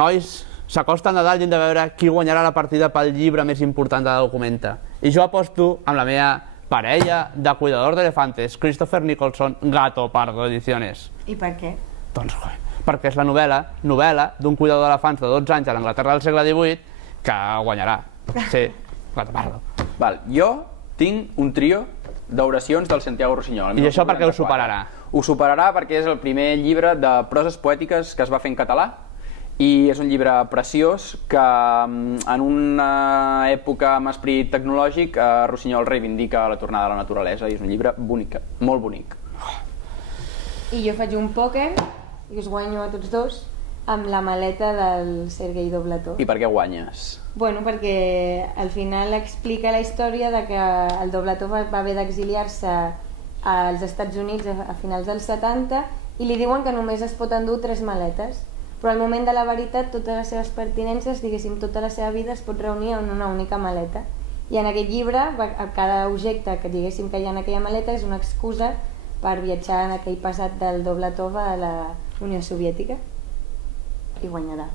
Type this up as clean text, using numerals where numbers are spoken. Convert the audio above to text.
nois, s'acosten a dalt i hem de veure qui guanyarà la partida pel llibre més important de la Documenta. I jo aposto amb la meva parella de cuidador d'elefantes, Christopher Nicholson, Gato Pardo Ediciones. I per què? Doncs, perquè és la novel·la d'un cuidador d'elefants de 12 anys a l'Anglaterra del segle XVIII que guanyarà. Sí, Gato Pardo. Val, jo tinc un trio d'oracions del Santiago Rossinyol. I això per què ho superarà? Ho superarà perquè és el primer llibre de proses poètiques que es va fer en català i és un llibre preciós que en una època amb esperit tecnològic Rossinyol reivindica la tornada a la naturalesa i és un llibre bonic, molt bonic. I jo faig un pòquer i us guanyo a tots dos amb la maleta del Sergei Dovlatov. I per què guanyes? Bueno, perquè al final explica la història de que el Dovlatov va haver d'exiliar-se als Estats Units a finals dels 70 i li diuen que només es pot endur 3 maletes, però al moment de la veritat totes les seves pertinences, diguéssim, tota la seva vida es pot reunir en una única maleta. I en aquest llibre, cada objecte que diguéssim que hi ha en aquella maleta és una excusa per viatjar en aquell passat del Dovlatov a la Unió Soviètica i guanyarà.